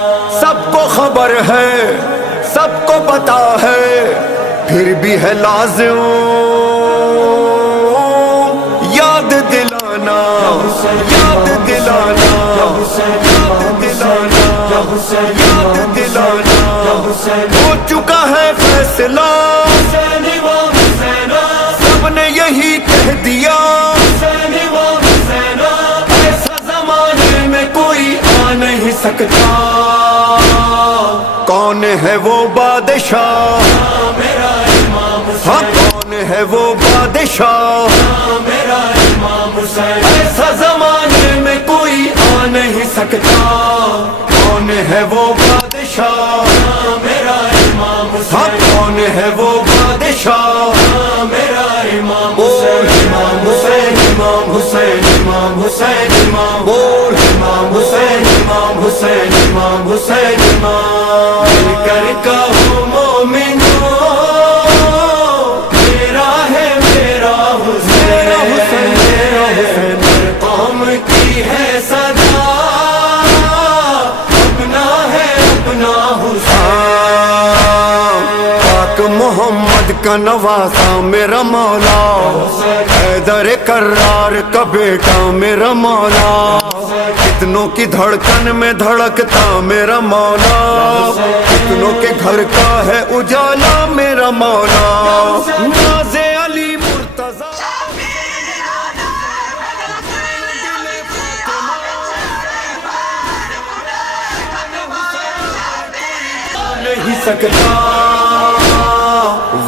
سب کو خبر ہے، سب کو پتا ہے، پھر بھی ہے لازم یاد دلانا، یاد دلانا، یاد دلانا، یاد دلانا۔ ہو چکا ہے فیصلہ، سب نے یہی کہہ دیا، ایسا زمانے میں کوئی آ نہیں سکتا۔ کون ہے وہ بادشاہ، ہاں کون ہے وہ بادشاہ، ایسا زمانے میں کوئی آ نہیں سکتا۔ کون ہے وہ بادشاہ، ہاں کون ہے وہ بادشاہ، بول امام حسین، امام حسین، امام حسین، امام بول امام حسین، امام حسین، امام حسین، امام مل کر کہو مومنو، میرا ہے میرا حسین، ہر قوم کی ہے صدا، اپنا ہے اپنا حسین۔ پاک محمد کا نواسا میرا مولا، حیدر کرار کا بیٹا میرا مولا، کتنوں کی دھڑکن میں دھڑکتا میرا مولا، کتنوں کے گھر کا ہے اجالا میرا مولا۔ ناز علی مرتضی نہیں سکتا،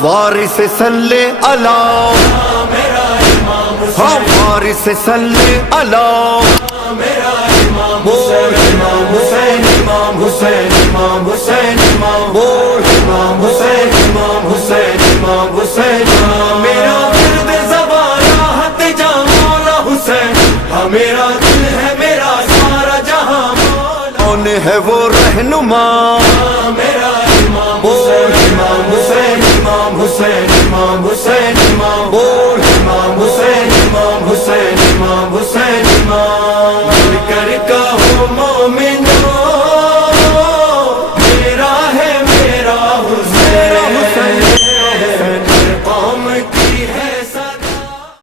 وارث صلی اللہ، ہاں وارث صلی اللہ، بول امام حسین، امام حسین، امام حسین، امام بول امام حسین، امام حسین، امام حسین، میرا درد زبان راحت جہاں مولا حسین، ہاں میرا دل ہے میرا سارا جہاں مولا۔ کون ہے وہ رہنما، بول امام حسین، امام حسین، امام حسین،